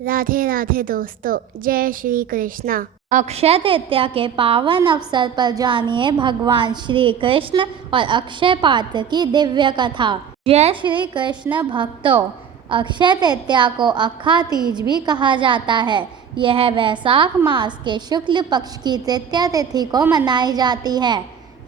राधे राधे दोस्तों, जय श्री कृष्णा। अक्षय तृतीया के पावन अवसर पर जानिए भगवान श्री कृष्ण और अक्षय पात्र की दिव्य कथा। जय श्री कृष्ण भक्तों, अक्षय तृतीया को अक्खा तीज भी कहा जाता है। यह वैशाख मास के शुक्ल पक्ष की तृतीया तिथि को मनाई जाती है।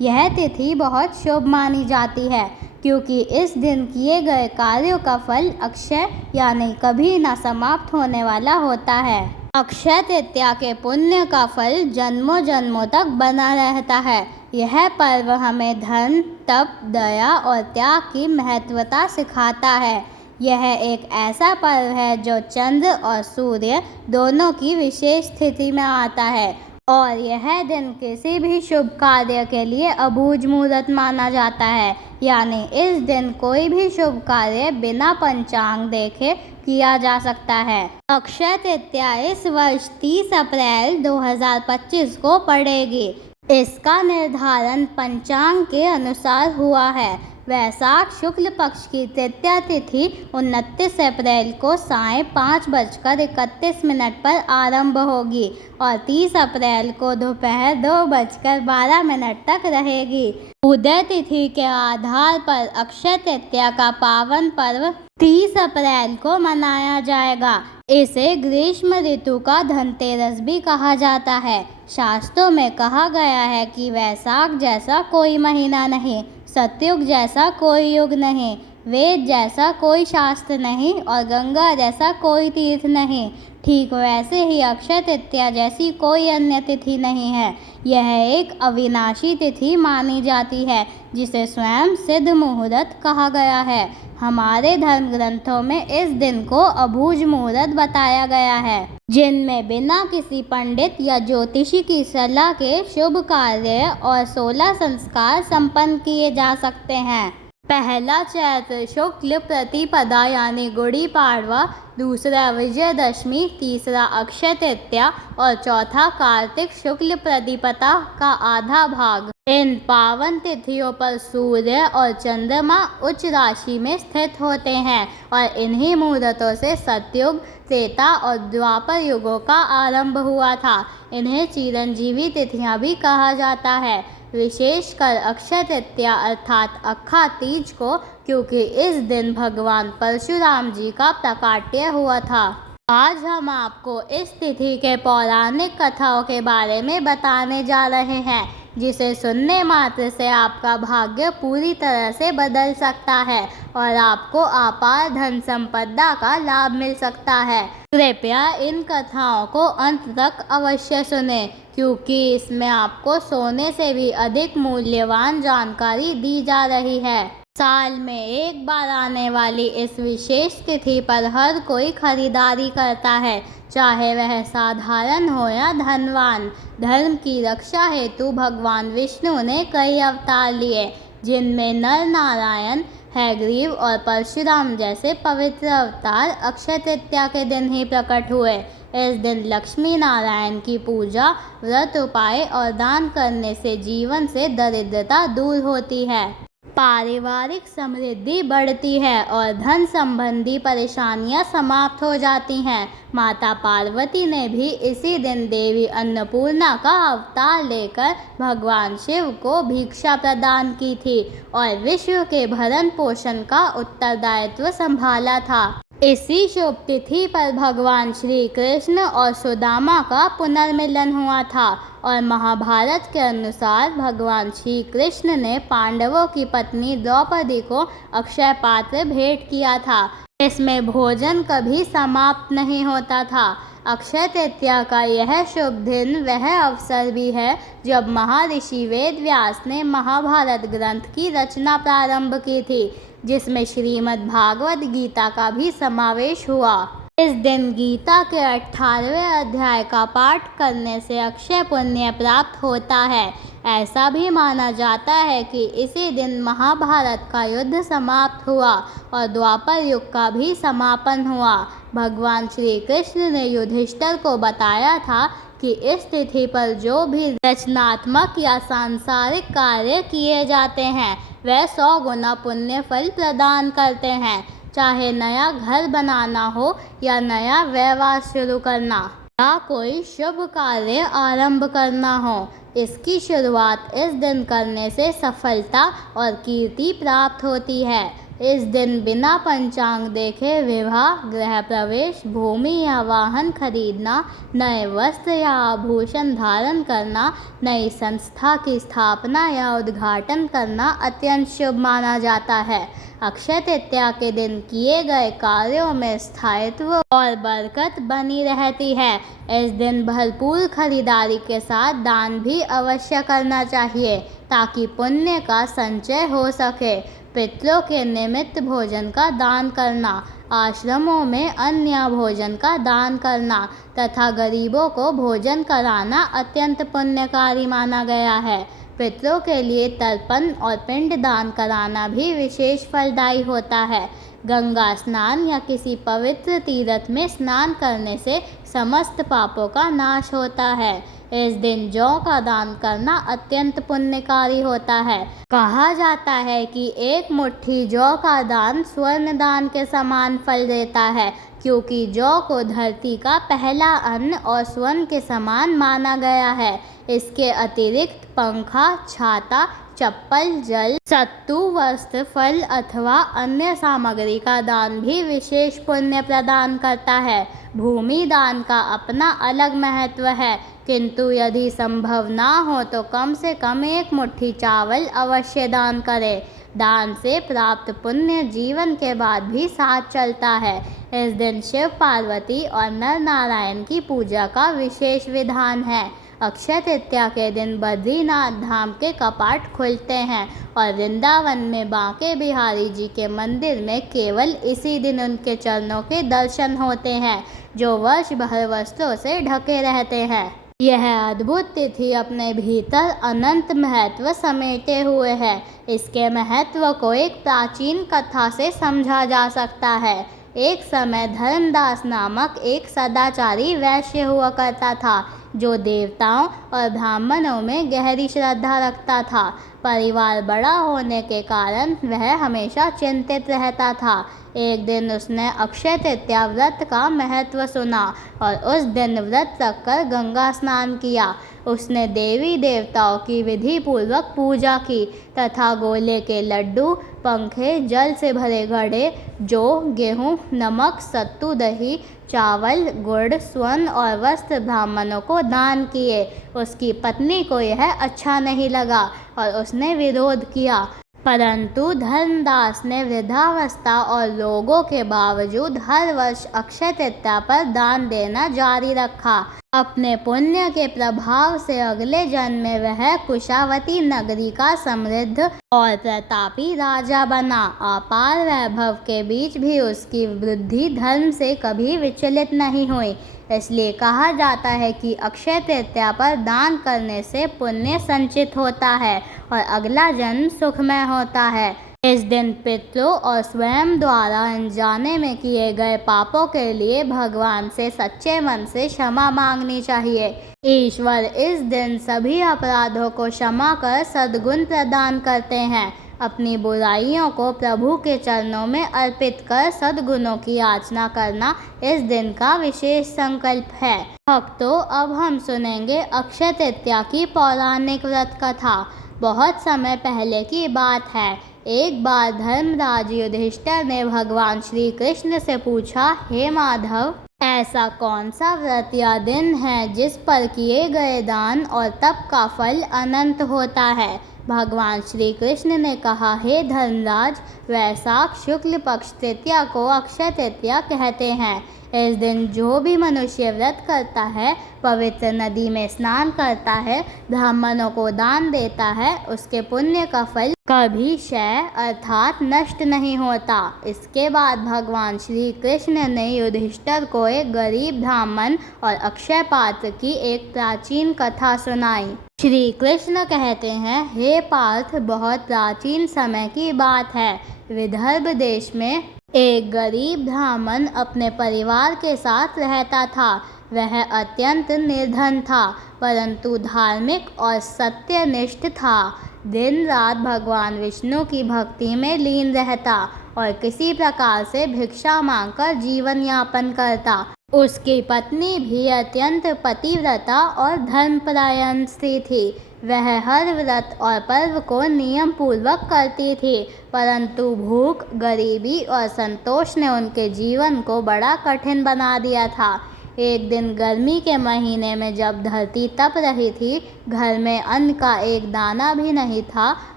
यह तिथि बहुत शुभ मानी जाती है क्योंकि इस दिन किए गए कार्यों का फल अक्षय यानी कभी न समाप्त होने वाला होता है। अक्षय तृतीया के पुण्य का फल जन्मों जन्मों तक बना रहता है। यह पर्व हमें धर्म, तप, दया और त्याग की महत्वता सिखाता है। यह एक ऐसा पर्व है जो चंद्र और सूर्य दोनों की विशेष स्थिति में आता है और यह दिन किसी भी शुभ कार्य के लिए अबूझ मुहूर्त माना जाता है। यानी इस दिन कोई भी शुभ कार्य बिना पंचांग देखे किया जा सकता है। अक्षय तृतीया इस वर्ष 30 अप्रैल 2025 को पड़ेगी। इसका निर्धारण पंचांग के अनुसार हुआ है। वैशाख शुक्ल पक्ष की तृतीया तिथि 29 अप्रैल को सायं 5:31 पर आरंभ होगी और 30 अप्रैल को दोपहर 2:12 तक रहेगी। उदय तिथि के आधार पर अक्षय तृतीया का पावन पर्व 30 अप्रैल को मनाया जाएगा। इसे ग्रीष्म ऋतु का धनतेरस भी कहा जाता है। शास्त्रों में कहा गया है कि वैशाख जैसा कोई महीना नहीं, सतयुग जैसा कोई युग नहीं, वेद जैसा कोई शास्त्र नहीं और गंगा जैसा कोई तीर्थ नहीं। ठीक वैसे ही अक्षय तृतीया जैसी कोई अन्य तिथि नहीं है। यह एक अविनाशी तिथि मानी जाती है जिसे स्वयं सिद्ध मुहूर्त कहा गया है। हमारे धर्म ग्रंथों में इस दिन को अबूझ मुहूर्त बताया गया है, जिनमें बिना किसी पंडित या ज्योतिषी की सलाह के शुभ कार्य और 16 संस्कार संपन्न किए जा सकते हैं। पहला चैत्र शुक्ल प्रतिपदा यानी गुड़ी पाड़वा, दूसरा विजयदशमी, तीसरा अक्षय तृतीया और चौथा कार्तिक शुक्ल प्रतिपदा का आधा भाग। इन पावन तिथियों पर सूर्य और चंद्रमा उच्च राशि में स्थित होते हैं और इन्हीं मुहूर्तों से सतयुग, त्रेता और द्वापर युगों का आरंभ हुआ था। इन्हें चिरंजीवी तिथियां भी कहा जाता है, विशेषकर अक्षय तृतीया अर्थात अक्खा तीज को, क्योंकि इस दिन भगवान परशुराम जी का प्राकट्य हुआ था। आज हम आपको इस तिथि के पौराणिक कथाओं के बारे में बताने जा रहे हैं, जिसे सुनने मात्र से आपका भाग्य पूरी तरह से बदल सकता है और आपको अपार धन संपदा का लाभ मिल सकता है। कृपया इन कथाओं को अंत तक अवश्य सुनें क्योंकि इसमें आपको सोने से भी अधिक मूल्यवान जानकारी दी जा रही है। साल में एक बार आने वाली इस विशेष तिथि पर हर कोई खरीदारी करता है, चाहे वह साधारण हो या धनवान। धर्म की रक्षा हेतु भगवान विष्णु ने कई अवतार लिए, जिनमें नर नारायण, हयग्रीव और परशुराम जैसे पवित्र अवतार अक्षय तृतीया के दिन ही प्रकट हुए। इस दिन लक्ष्मी नारायण की पूजा, व्रत, उपाय और दान करने से जीवन से दरिद्रता दूर होती है, पारिवारिक समृद्धि बढ़ती है और धन संबंधी परेशानियां समाप्त हो जाती हैं। माता पार्वती ने भी इसी दिन देवी अन्नपूर्णा का अवतार लेकर भगवान शिव को भिक्षा प्रदान की थी और विश्व के भरण पोषण का उत्तरदायित्व संभाला था। इसी शुभ तिथि पर भगवान श्री कृष्ण और सुदामा का पुनर्मिलन हुआ था और महाभारत के अनुसार भगवान श्री कृष्ण ने पांडवों की पत्नी द्रौपदी को अक्षय पात्र भेंट किया था। इसमें भोजन कभी समाप्त नहीं होता था। अक्षय तृतीया का यह शुभ दिन वह अवसर भी है जब महर्षि वेद व्यास ने महाभारत ग्रंथ की रचना प्रारंभ की थी, जिसमें श्रीमद् भागवत गीता का भी समावेश हुआ। इस दिन गीता के 18वें अध्याय का पाठ करने से अक्षय पुण्य प्राप्त होता है। ऐसा भी माना जाता है कि इसी दिन महाभारत का युद्ध समाप्त हुआ और द्वापर युग का भी समापन हुआ। भगवान श्री कृष्ण ने युधिष्ठिर को बताया था कि इस तिथि पर जो भी रचनात्मक या सांसारिक कार्य किए जाते हैं वह 100 गुना पुण्य फल प्रदान करते हैं। चाहे नया घर बनाना हो या नया व्यवसाय शुरू करना या कोई शुभ कार्य आरंभ करना हो। इसकी शुरुआत इस दिन करने से सफलता और कीर्ति प्राप्त होती है। इस दिन बिना पंचांग देखे विवाह, गृह प्रवेश, भूमि या वाहन खरीदना, नए वस्त्र या आभूषण धारण करना, नई संस्था की स्थापना या उद्घाटन करना अत्यंत शुभ माना जाता है। अक्षय तृतीया के दिन किए गए कार्यों में स्थायित्व और बरकत बनी रहती है। इस दिन भरपूर खरीदारी के साथ दान भी अवश्य करना चाहिए ताकि पुण्य का संचय हो सके। पितरों के निमित्त भोजन का दान करना, आश्रमों में अन्य भोजन का दान करना तथा गरीबों को भोजन कराना अत्यंत पुण्यकारी माना गया है। पितरों के लिए तर्पण और पिंड दान कराना भी विशेष फलदायी होता है। गंगा स्नान या किसी पवित्र तीर्थ में स्नान करने से समस्त पापों का नाश होता है। इस दिन जौ का दान करना अत्यंत पुण्यकारी होता है। कहा जाता है कि एक मुट्ठी जौ का दान स्वर्ण दान के समान फल देता है, क्योंकि जौ को धरती का पहला अन्न और स्वर्ण के समान माना गया है। इसके अतिरिक्त पंखा, छाता, चप्पल, जल, सत्तू, वस्त्र, फल अथवा अन्य सामग्री का दान भी विशेष पुण्य प्रदान करता है। भूमि दान का अपना अलग महत्व है, किंतु यदि संभव ना हो तो कम से कम एक मुट्ठी चावल अवश्य दान करें। दान से प्राप्त पुण्य जीवन के बाद भी साथ चलता है। इस दिन शिव, पार्वती और नर नारायण की पूजा का विशेष विधान है। अक्षय तृतीया के दिन बद्रीनाथ धाम के कपाट खुलते हैं और वृंदावन में बांके बिहारी जी के मंदिर में केवल इसी दिन उनके चरणों के दर्शन होते हैं, जो वर्ष भर वस्त्रों से ढके रहते हैं। यह अद्भुत तिथि अपने भीतर अनंत महत्व समेटे हुए है। इसके महत्व को एक प्राचीन कथा से समझा जा सकता है। एक समय धर्मदास नामक एक सदाचारी वैश्य हुआ करता था, जो देवताओं और ब्राह्मणों में गहरी श्रद्धा रखता था। परिवार बड़ा होने के कारण वह हमेशा चिंतित रहता था। एक दिन उसने अक्षय तृतीया व्रत का महत्व सुना और उस दिन व्रत रखकर गंगा स्नान किया। उसने देवी देवताओं की विधि पूर्वक पूजा की तथा गोले के लड्डू, पंखे, जल से भरे घड़े, जौ, गेहूँ, नमक, सत्तू, दही, चावल, गुड़, स्वर्ण और वस्त्र ब्राह्मणों को दान किए। उसकी पत्नी को यह अच्छा नहीं लगा और उसने विरोध किया, परंतु धर्मदास ने वृद्धावस्था और रोगों के बावजूद हर वर्ष अक्षय तृतीया पर दान देना जारी रखा। अपने पुण्य के प्रभाव से अगले जन्म में वह कुशावती नगरी का समृद्ध और प्रतापी राजा बना। अपार वैभव के बीच भी उसकी वृद्धि धर्म से कभी विचलित नहीं हुई। इसलिए कहा जाता है कि अक्षय तृतीया पर दान करने से पुण्य संचित होता है और अगला जन्म सुखमय होता है। इस दिन पितरों और स्वयं द्वारा अनजाने में किए गए पापों के लिए भगवान से सच्चे मन से क्षमा मांगनी चाहिए। ईश्वर इस दिन सभी अपराधों को क्षमा कर सद्गुण प्रदान करते हैं। अपनी बुराइयों को प्रभु के चरणों में अर्पित कर सद्गुणों की याचना करना इस दिन का विशेष संकल्प है। भक्तों, अब हम सुनेंगे अक्षय तृतीया की पौराणिक व्रत कथा। बहुत समय पहले की बात है। एक बार धर्मराज युधिष्ठिर ने भगवान श्री कृष्ण से पूछा, हे माधव, ऐसा कौन सा व्रत या दिन है जिस पर किए गए दान और तप का फल अनंत होता है? भगवान श्री कृष्ण ने कहा, हे धर्मराज, वैशाख शुक्ल पक्ष तृतीया को अक्षय तृतीया कहते हैं। इस दिन जो भी मनुष्य व्रत करता है, पवित्र नदी में स्नान करता है, ब्राह्मणों को दान देता है, उसके पुण्य का फल कभी क्षय अर्थात नष्ट नहीं होता। इसके बाद भगवान श्री कृष्ण ने युधिष्ठिर को एक गरीब ब्राह्मण और अक्षय पात्र की एक प्राचीन कथा सुनाई। श्री कृष्ण कहते हैं, हे पार्थ, बहुत प्राचीन समय की बात है। विदर्भ देश में एक गरीब ब्राह्मण अपने परिवार के साथ रहता था। वह अत्यंत निर्धन था, परंतु धार्मिक और सत्यनिष्ठ था। दिन रात भगवान विष्णु की भक्ति में लीन रहता और किसी प्रकार से भिक्षा मांगकर जीवन यापन करता। उसकी पत्नी भी अत्यंत पतिव्रता और धर्मपरायण स्त्री थी। वह हर व्रत और पर्व को नियम पूर्वक करती थी, परंतु भूख, गरीबी और संतोष ने उनके जीवन को बड़ा कठिन बना दिया था। एक दिन गर्मी के महीने में जब धरती तप रही थी, घर में अन्न का एक दाना भी नहीं था।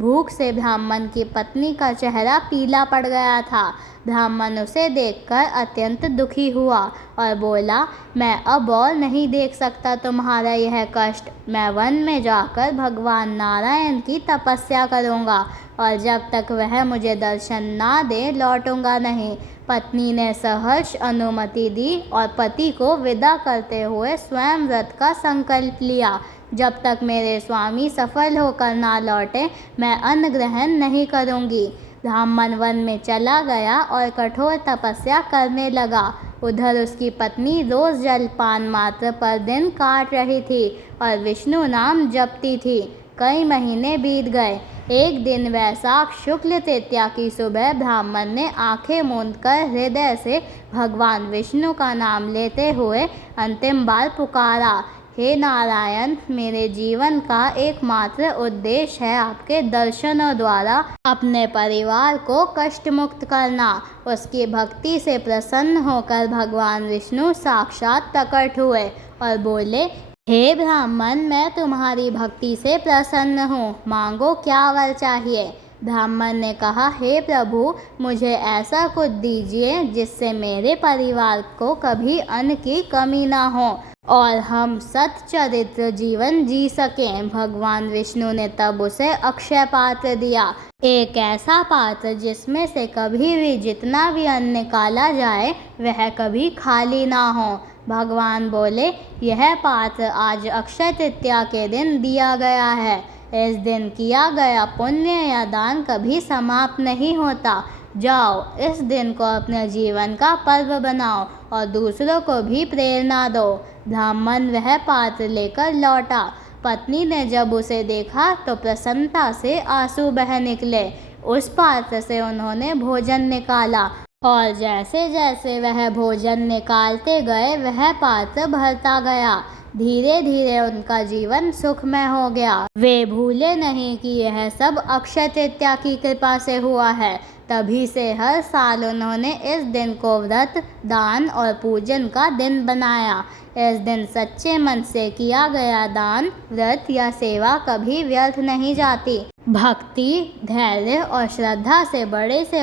भूख से ब्राह्मण की पत्नी का चेहरा पीला पड़ गया था। ब्राह्मण उसे देखकर अत्यंत दुखी हुआ और बोला, मैं अब और नहीं देख सकता तुम्हारा यह कष्ट। मैं वन में जाकर भगवान नारायण की तपस्या करूँगा और जब तक वह मुझे दर्शन ना दे लौटूंगा नहीं। पत्नी ने सहर्ष अनुमति दी और पति को विदा करते हुए स्वयं व्रत का संकल्प लिया। जब तक मेरे स्वामी सफल होकर ना लौटे मैं अन्न ग्रहण नहीं करूँगी। ब्राह्मण वन में चला गया और कठोर तपस्या करने लगा। उधर उसकी पत्नी रोज जलपान मात्र पर दिन काट रही थी और विष्णु नाम जपती थी। कई महीने बीत गए। एक दिन वैशाख शुक्ल तृतीया की सुबह ब्राह्मण ने आंखें मूंदकर हृदय से भगवान विष्णु का नाम लेते हुए अंतिम बार पुकारा, हे नारायण, मेरे जीवन का एकमात्र उद्देश्य है आपके दर्शनों द्वारा अपने परिवार को कष्ट मुक्त करना। उसकी भक्ति से प्रसन्न होकर भगवान विष्णु साक्षात प्रकट हुए और बोले, हे ब्राह्मण, मैं तुम्हारी भक्ति से प्रसन्न हूँ, मांगो क्या वर चाहिए। ब्राह्मण ने कहा, हे प्रभु, मुझे ऐसा कुछ दीजिए जिससे मेरे परिवार को कभी अन्न की कमी ना हो और हम सच्चरित्र जीवन जी सकें। भगवान विष्णु ने तब उसे अक्षय पात्र दिया, एक ऐसा पात्र जिसमें से कभी भी जितना भी अन्न निकाला जाए वह कभी खाली ना हो। भगवान बोले, यह पात्र आज अक्षय तृतीया के दिन दिया गया है। इस दिन किया गया पुण्य या दान कभी समाप्त नहीं होता। जाओ, इस दिन को अपने जीवन का पर्व बनाओ और दूसरों को भी प्रेरणा दो। ब्राह्मण वह पात्र लेकर लौटा। पत्नी ने जब उसे देखा तो प्रसन्नता से आंसू बह निकले। उस पात्र से उन्होंने भोजन निकाला और जैसे जैसे वह भोजन निकालते गए वह पात्र भरता गया। धीरे धीरे उनका जीवन सुखमय हो गया। वे भूले नहीं कि यह सब अक्षय तृतीया की कृपा से हुआ है। तभी से हर साल उन्होंने इस दिन को व्रत, दान और पूजन का दिन बनाया। इस दिन सच्चे मन से किया गया दान, व्रत या सेवा कभी व्यर्थ नहीं जाती। भक्ति, धैर्य और श्रद्धा से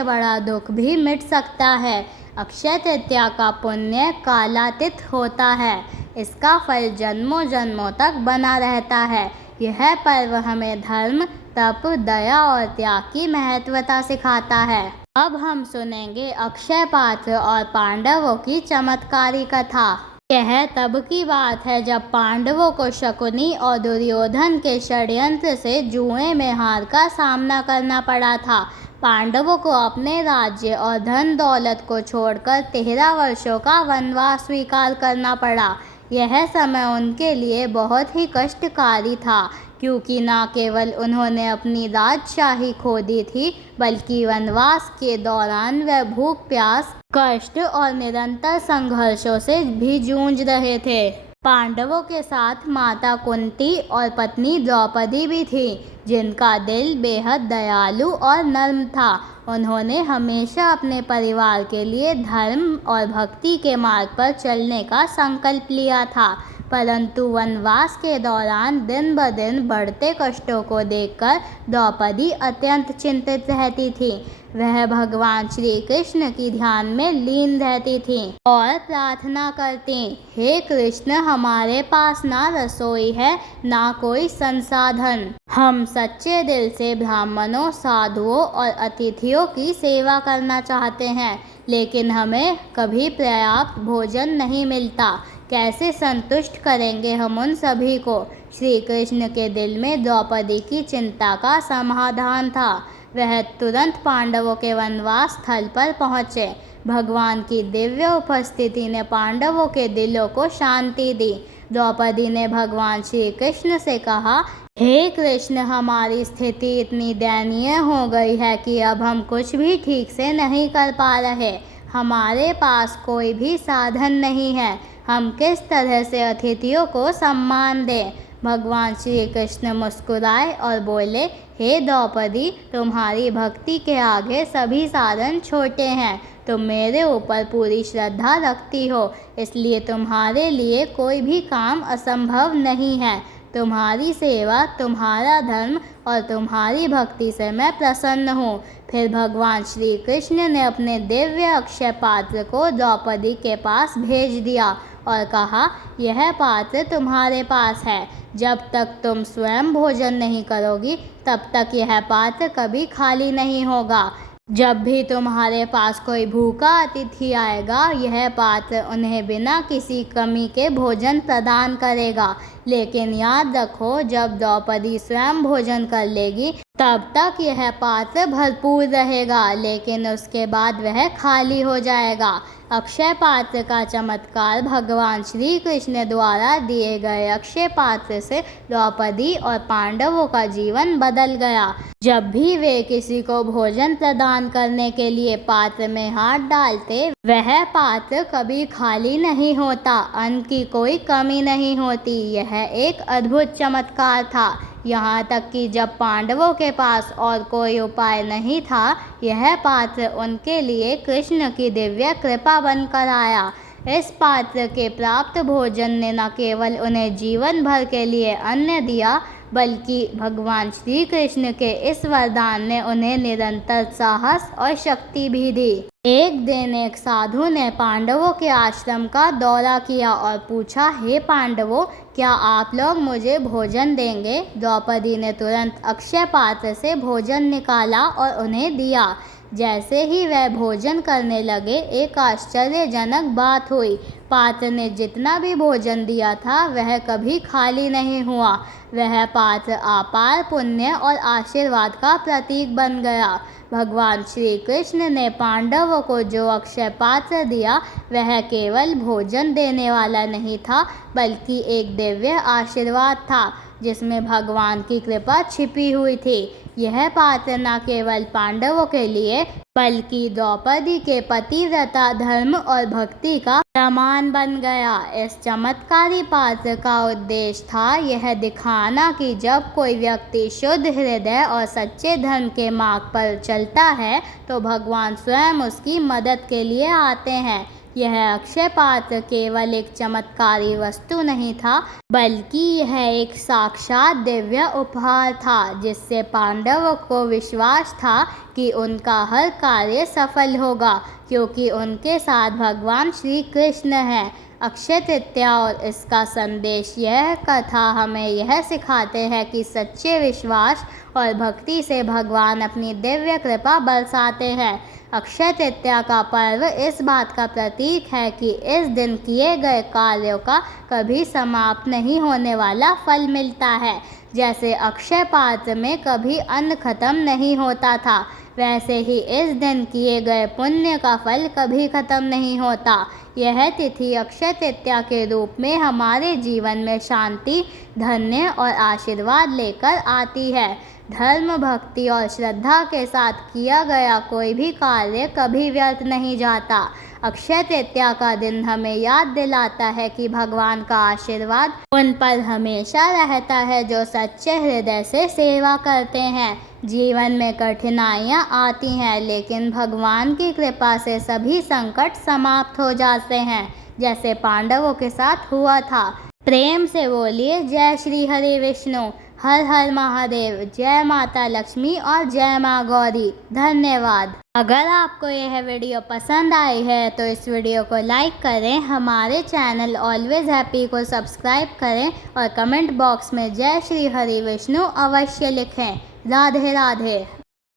बड़ा दुख भी मिट सकता है। अक्षय तृतीया का पुण्य कालातीत होता है। इसका फल जन्मों जन्मों तक बना रहता है। यह पर्व हमें धर्म, तप, दया और त्याग की महत्वता सिखाता है। अब हम सुनेंगे अक्षय पात्र और पांडवों की चमत्कारी कथा। यह तब की बात है जब पांडवों को शकुनी और दुर्योधन के षड्यंत्र से जुए में हार का सामना करना पड़ा था। पांडवों को अपने राज्य और धन दौलत को छोड़कर 13 वर्षों का वनवास स्वीकार करना पड़ा। यह समय उनके लिए बहुत ही कष्टकारी था, क्योंकि न केवल उन्होंने अपनी राजशाही खो दी थी, बल्कि वनवास के दौरान वे भूख, प्यास, कष्ट और निरंतर संघर्षों से भी जूझ रहे थे। पांडवों के साथ माता कुंती और पत्नी द्रौपदी भी थी, जिनका दिल बेहद दयालु और नर्म था। उन्होंने हमेशा अपने परिवार के लिए धर्म और भक्ति के मार्ग पर चलने का संकल्प लिया था, परंतु वनवास के दौरान दिन ब दिन बढ़ते कष्टों को देखकर द्रौपदी अत्यंत चिंतित रहती थी। वह भगवान श्री कृष्ण की ध्यान में लीन रहती थी और प्रार्थना करती, हे कृष्ण, हमारे पास ना रसोई है ना कोई संसाधन। हम सच्चे दिल से ब्राह्मणों, साधुओं और अतिथियों की सेवा करना चाहते हैं, लेकिन हमें कभी पर्याप्त भोजन नहीं मिलता। कैसे संतुष्ट करेंगे हम उन सभी को? श्री कृष्ण के दिल में द्रौपदी की चिंता का समाधान था। वह तुरंत पांडवों के वनवास स्थल पर पहुँचे। भगवान की दिव्य उपस्थिति ने पांडवों के दिलों को शांति दी। द्रौपदी ने भगवान श्री कृष्ण से कहा, हे कृष्ण, हमारी स्थिति इतनी दयनीय हो गई है कि अब हम कुछ भी ठीक से नहीं कर पा रहे। हमारे पास कोई भी साधन नहीं है। हम किस तरह से अतिथियों को सम्मान दें। भगवान श्री कृष्ण मुस्कुराए और बोले, हे द्रौपदी, तुम्हारी भक्ति के आगे सभी साधन छोटे हैं। तुम मेरे ऊपर पूरी श्रद्धा रखती हो, इसलिए तुम्हारे लिए कोई भी काम असंभव नहीं है। तुम्हारी सेवा, तुम्हारा धर्म और तुम्हारी भक्ति से मैं प्रसन्न हूँ। फिर भगवान श्री कृष्ण ने अपने दिव्य अक्षय पात्र को द्रौपदी के पास भेज दिया और कहा, यह पात्र तुम्हारे पास है। जब तक तुम स्वयं भोजन नहीं करोगी, तब तक यह पात्र कभी खाली नहीं होगा। जब भी तुम्हारे पास कोई भूखा अतिथि आएगा, यह पात्र उन्हें बिना किसी कमी के भोजन प्रदान करेगा। लेकिन याद रखो, जब द्रौपदी स्वयं भोजन कर लेगी, तब तक यह पात्र भरपूर रहेगा, लेकिन उसके बाद वह खाली हो जाएगा। अक्षय पात्र का चमत्कार भगवान श्री कृष्ण द्वारा दिए गए अक्षय पात्र से द्रौपदी और पांडवों का जीवन बदल गया। जब भी वे किसी को भोजन प्रदान करने के लिए पात्र में हाथ डालते, वह पात्र कभी खाली नहीं होता, अन्न की कोई कमी नहीं होती। यह एक अद्भुत चमत्कार था। यहाँ तक कि जब पांडवों के पास और कोई उपाय नहीं था, यह पात्र उनके लिए कृष्ण की दिव्य कृपा बनकर आया। इस पात्र के प्राप्त भोजन ने न केवल उन्हें जीवन भर के लिए अन्न दिया, बल्कि भगवान श्री कृष्ण के इस वरदान ने उन्हें निरंतर साहस और शक्ति भी दी। एक दिन एक साधु ने पांडवों के आश्रम का दौरा किया और पूछा, हे पांडवों, क्या आप लोग मुझे भोजन देंगे? द्रौपदी ने तुरंत अक्षय पात्र से भोजन निकाला और उन्हें दिया। जैसे ही वह भोजन करने लगे, एक आश्चर्यजनक बात हुई। पात्र ने जितना भी भोजन दिया था, वह कभी खाली नहीं हुआ। वह पात्र अपार पुण्य और आशीर्वाद का प्रतीक बन गया। भगवान श्री कृष्ण ने पांडवों को जो अक्षय पात्र दिया, वह केवल भोजन देने वाला नहीं था, बल्कि एक दिव्य आशीर्वाद था, जिसमें भगवान की कृपा छिपी हुई थी। यह पात्र न केवल पांडवों के लिए, बल्कि द्रौपदी के पतिव्रता धर्म और भक्ति का प्रमाण बन गया। इस चमत्कारी पात्र का उद्देश्य था यह दिखाना कि जब कोई व्यक्ति शुद्ध हृदय और सच्चे धर्म के मार्ग पर चलता है, तो भगवान स्वयं उसकी मदद के लिए आते हैं। यह अक्षय पात्र केवल एक चमत्कारी वस्तु नहीं था, बल्कि यह एक साक्षात दिव्य उपहार था, जिससे पांडवों को विश्वास था कि उनका हर कार्य सफल होगा, क्योंकि उनके साथ भगवान श्री कृष्ण हैं। अक्षय तृतीया और इसका संदेश यह कथा हमें यह सिखाते हैं कि सच्चे विश्वास और भक्ति से भगवान अपनी दिव्य कृपा बरसाते हैं। अक्षय तृतीया का पर्व इस बात का प्रतीक है कि इस दिन किए गए कार्यों का कभी समाप्त नहीं होने वाला फल मिलता है। जैसे अक्षय पात्र में कभी अन्न खत्म नहीं होता था, वैसे ही इस दिन किए गए पुण्य का फल कभी खत्म नहीं होता। यह तिथि अक्षय तृतीया के रूप में हमारे जीवन में शांति, धन्य और आशीर्वाद लेकर आती है। धर्म, भक्ति और श्रद्धा के साथ किया गया कोई भी कार्य कभी व्यर्थ नहीं जाता। अक्षय तृतीया का दिन हमें याद दिलाता है कि भगवान का आशीर्वाद उन पर हमेशा रहता है जो सच्चे हृदय से सेवा करते हैं। जीवन में कठिनाइयाँ आती हैं, लेकिन भगवान की कृपा से सभी संकट समाप्त हो जाते हैं, जैसे पांडवों के साथ हुआ था। प्रेम से बोलिए जय श्री हरि विष्णु, हर हर महादेव, जय माता लक्ष्मी और जय माँ गौरी। धन्यवाद। अगर आपको यह वीडियो पसंद आई है तो इस वीडियो को लाइक करें, हमारे चैनल ऑलवेज हैप्पी को सब्सक्राइब करें और कमेंट बॉक्स में जय श्री हरि विष्णु अवश्य लिखें। राधे राधे।